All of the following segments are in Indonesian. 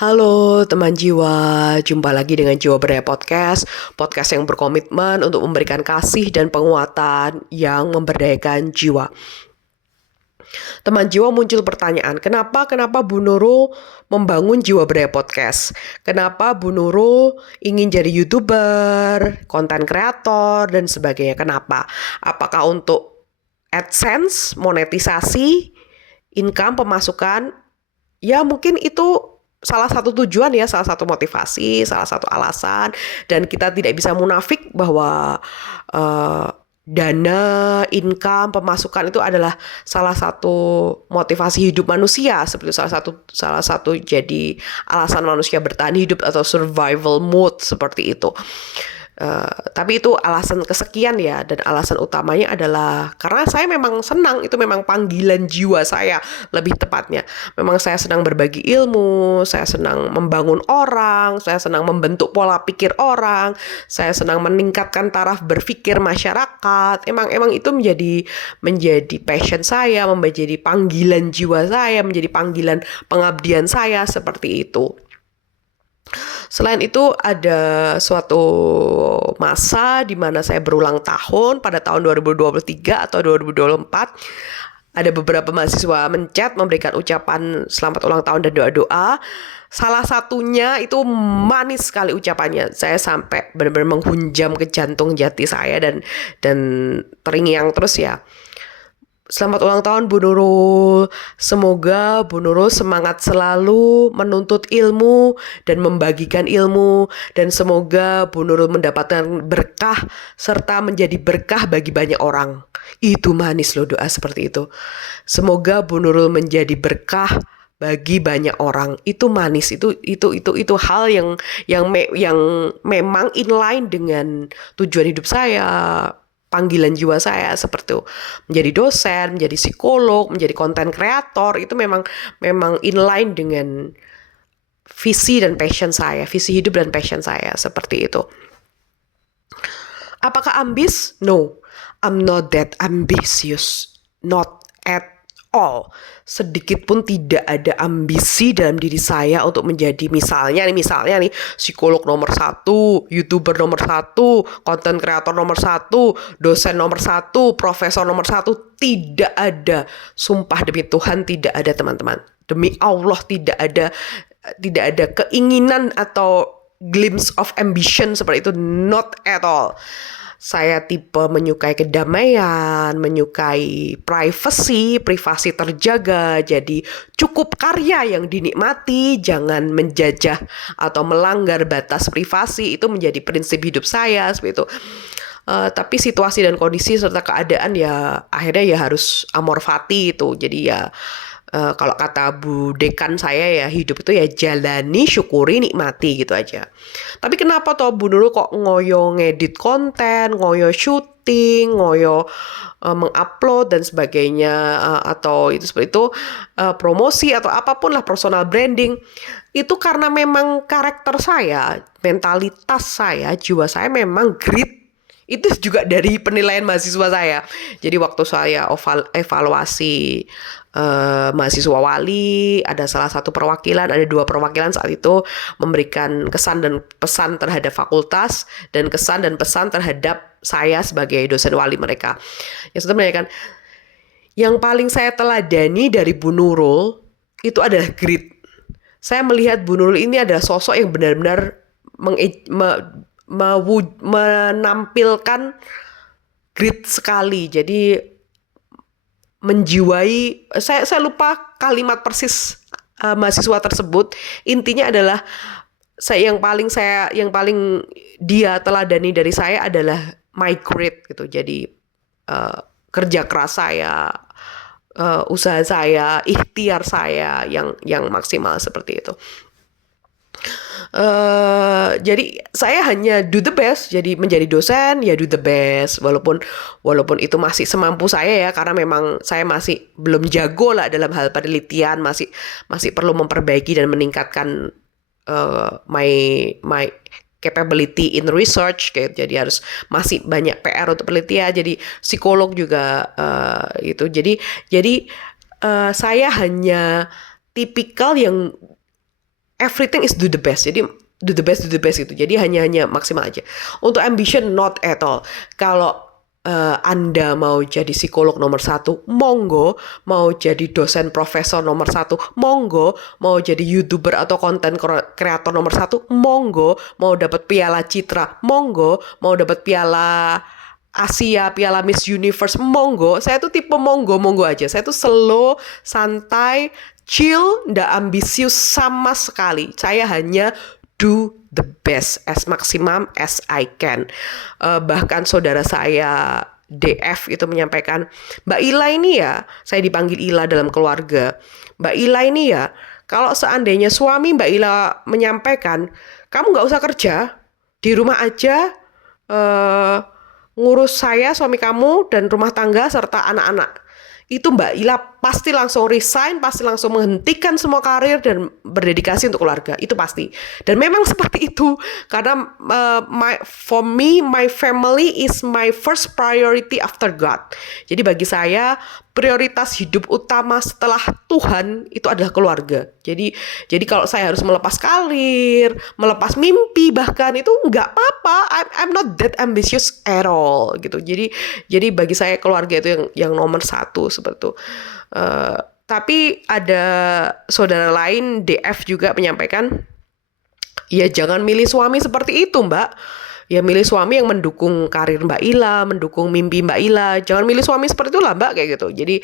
Halo teman jiwa, jumpa lagi dengan Jiwa Berdaya Podcast, podcast yang berkomitmen untuk memberikan kasih dan penguatan yang memberdayakan jiwa. Teman jiwa muncul pertanyaan, kenapa Bu Nurul membangun Jiwa Berdaya Podcast? Kenapa Bu Nurul ingin jadi YouTuber, konten kreator, dan sebagainya? Kenapa? Apakah untuk AdSense, monetisasi, income, pemasukan? Ya mungkin itu salah satu tujuan ya, salah satu motivasi, salah satu alasan. Dan kita tidak bisa munafik bahwa uh, dana, income, pemasukan itu adalah salah satu motivasi hidup manusia, seperti salah satu jadi alasan manusia bertahan hidup atau survival mode seperti itu. Tapi itu alasan kesekian ya, dan alasan utamanya adalah karena saya memang senang, itu memang panggilan jiwa saya lebih tepatnya. Memang saya senang berbagi ilmu, saya senang membangun orang, saya senang membentuk pola pikir orang, saya senang meningkatkan taraf berpikir masyarakat. Emang itu menjadi passion saya, menjadi panggilan jiwa saya, menjadi panggilan pengabdian saya seperti itu. Selain itu ada suatu masa di mana saya berulang tahun pada tahun 2023 atau 2024. Ada beberapa mahasiswa menchat memberikan ucapan selamat ulang tahun dan doa-doa. Salah satunya itu manis sekali ucapannya. Saya sampai benar-benar menghunjam ke jantung jati saya dan terngiang terus ya. Selamat ulang tahun Bu Nurul. Semoga Bu Nurul semangat selalu menuntut ilmu dan membagikan ilmu, dan semoga Bu Nurul mendapatkan berkah serta menjadi berkah bagi banyak orang. Itu manis loh doa seperti itu. Semoga Bu Nurul menjadi berkah bagi banyak orang. Itu manis, itu hal yang memang inline dengan tujuan hidup saya, panggilan jiwa saya, seperti itu. Menjadi dosen, menjadi psikolog, menjadi konten kreator, itu memang inline dengan visi dan passion saya, visi hidup dan passion saya, seperti itu. Apakah ambis? No, I'm not that ambitious, not at all. Sedikit pun tidak ada ambisi dalam diri saya untuk menjadi misalnya nih psikolog nomor 1, YouTuber nomor 1, konten kreator nomor 1, dosen nomor 1, profesor nomor 1. Tidak ada. Sumpah demi Tuhan tidak ada, teman-teman. Demi Allah tidak ada keinginan atau glimpse of ambition seperti itu. Not at all. Saya tipe menyukai kedamaian, menyukai privasi terjaga. Jadi cukup karya yang dinikmati, jangan menjajah atau melanggar batas privasi. Itu menjadi prinsip hidup saya seperti itu. Tapi situasi dan kondisi serta keadaan ya akhirnya ya harus amor fati itu. Jadi ya kalau kata Bu Dekan saya ya, hidup itu ya jalani, syukuri, nikmati gitu aja. Tapi kenapa toh Bu Nurul kok ngoyo ngedit konten, ngoyo syuting, ngoyo mengupload dan sebagainya, atau itu seperti itu, promosi atau apapun lah, personal branding. Itu karena memang karakter saya, mentalitas saya, jiwa saya memang grit. Itu juga dari penilaian mahasiswa saya. Jadi waktu saya evaluasi mahasiswa wali, ada salah satu perwakilan, ada 2 perwakilan saat itu memberikan kesan dan pesan terhadap fakultas, dan kesan dan pesan terhadap saya sebagai dosen wali mereka. Yang sudah menanyakan, yang paling saya teladani dari Bu Nurul itu adalah grit. Saya melihat Bu Nurul ini adalah sosok yang benar-benar menampilkan grit sekali. Jadi menjiwai, saya lupa kalimat persis mahasiswa tersebut. Intinya adalah yang paling dia teladani dari saya adalah my grit gitu. Jadi kerja keras saya, usaha saya, ikhtiar saya yang maksimal seperti itu. Jadi saya hanya do the best. Jadi menjadi dosen ya do the best, walaupun itu masih semampu saya ya, karena memang saya masih belum jago lah dalam hal penelitian, masih perlu memperbaiki dan meningkatkan my capability in research kayak. Jadi harus masih banyak PR untuk penelitian. Jadi psikolog juga itu. Jadi saya hanya tipikal yang everything is do the best. Jadi do the best gitu. Jadi hanya maksimal aja. Untuk ambition not at all. Kalau Anda mau jadi psikolog nomor 1, monggo. Mau jadi dosen profesor nomor 1, monggo. Mau jadi YouTuber atau konten kreator nomor 1, monggo. Mau dapat piala Citra, monggo. Mau dapat piala Asia, piala Miss Universe, monggo. Saya tuh tipe monggo aja. Saya tuh slow, santai, chill, nggak ambisius sama sekali. Saya hanya do the best as maximum as I can. Bahkan saudara saya DF itu menyampaikan, Mbak Ila ini ya, saya dipanggil Ila dalam keluarga. Mbak Ila ini ya, kalau seandainya suami Mbak Ila menyampaikan, kamu nggak usah kerja, di rumah aja, ngurus saya, suami kamu, dan rumah tangga serta anak-anak. Itu Mbak Ila pasti langsung resign, pasti langsung menghentikan semua karir dan berdedikasi untuk keluarga. Itu pasti. Dan memang seperti itu. Karena for me, my family is my first priority after God. Jadi bagi saya, prioritas hidup utama setelah Tuhan itu adalah keluarga. Jadi kalau saya harus melepas karir, melepas mimpi bahkan, itu nggak apa-apa. I'm not that ambitious at all gitu. Jadi bagi saya keluarga itu yang nomor 1 seperti itu. Tapi ada saudara lain DF juga menyampaikan, ya jangan milih suami seperti itu, Mbak. Ya milih suami yang mendukung karir Mbak Ila, mendukung mimpi Mbak Ila. Jangan milih suami seperti itulah, Mbak, kayak gitu. Jadi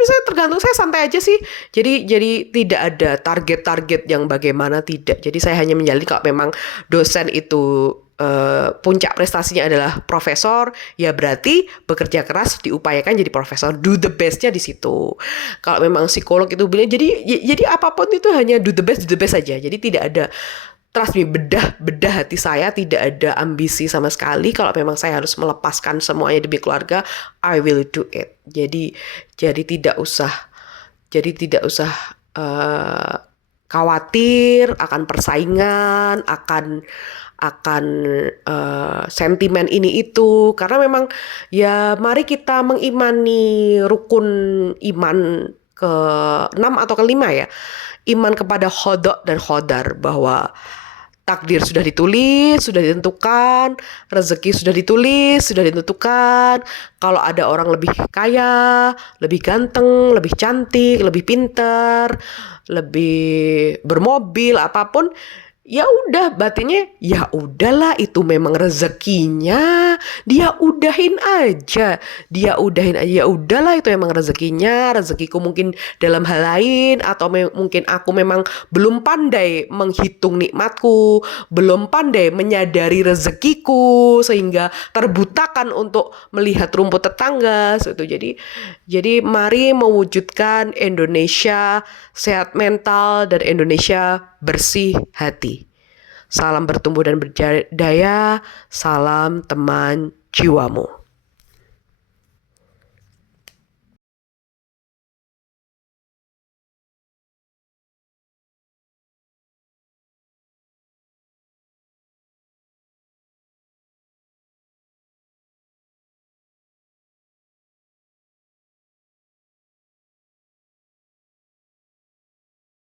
saya tergantung, saya santai aja sih. Jadi tidak ada target-target yang bagaimana, tidak. Jadi saya hanya menjalani kalau memang dosen itu puncak prestasinya adalah profesor, ya berarti bekerja keras, diupayakan jadi profesor, do the bestnya di situ. Kalau memang psikolog itu bilang, jadi apapun itu hanya do the best aja. Jadi tidak ada, trust me, bedah hati saya, tidak ada ambisi sama sekali. Kalau memang saya harus melepaskan semuanya demi keluarga, I will do it. Jadi tidak usah khawatir akan persaingan, akan sentimen ini itu, karena memang ya mari kita mengimani rukun iman ke-6 atau ke-5 ya, iman kepada qada dan qadar, bahwa takdir sudah ditulis, sudah ditentukan, rezeki sudah ditulis, sudah ditentukan. Kalau ada orang lebih kaya, lebih ganteng, lebih cantik, lebih pintar, lebih bermobil, apapun, ya udah, batinnya ya udahlah, itu memang rezekinya, dia udahin aja, ya udahlah, itu memang rezekinya. Rezekiku mungkin dalam hal lain, atau mungkin aku memang belum pandai menghitung nikmatku, belum pandai menyadari rezekiku sehingga terbutakan untuk melihat rumput tetangga. Jadi mari mewujudkan Indonesia sehat mental dan Indonesia bersih hati. Salam bertumbuh dan berdaya, salam teman jiwamu.